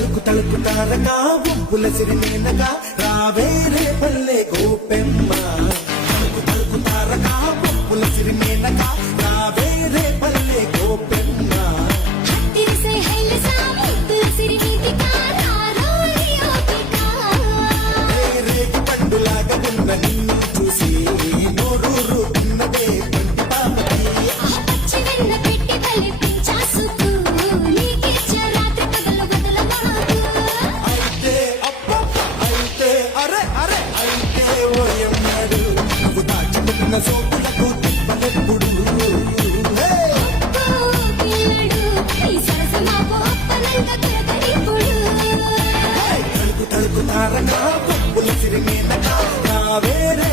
తలుకు తలుకు తారగా బొబ్బుల సిరిమేనగా రావేరే పల్లె గోపెమ్మ తలుకు తలుకు తారగా బొబ్బుల సిరిమేనగా రావేరే పల్లె గోపెమ్మ హత్తిరిసే హైలసా ముద్దుల సిరిమీదికా రారోలియోపికా రేగి పండులాగా ఉన్న నిన్ను చూసి నోరూరు ఉన్నదే పంటి పాపకి పచ్చి వెన్న పెట్టి తలిపించా సుకు నీకిచ్చే రాత్రి పగలు వదలమాకు అయితే అప్ప అయితే అరే అరే అయితే ఓయమ్మడు నువ్వు దాచుకున్న సోపులకు తిప్పలెప్పుడు హే! పిల్లడు ఈ సరసమా గొప్పనంత తొలగరిప్పుడు తలుకు తలుకు తారగా బొబ్బుల సిరిమేనగా రావేరే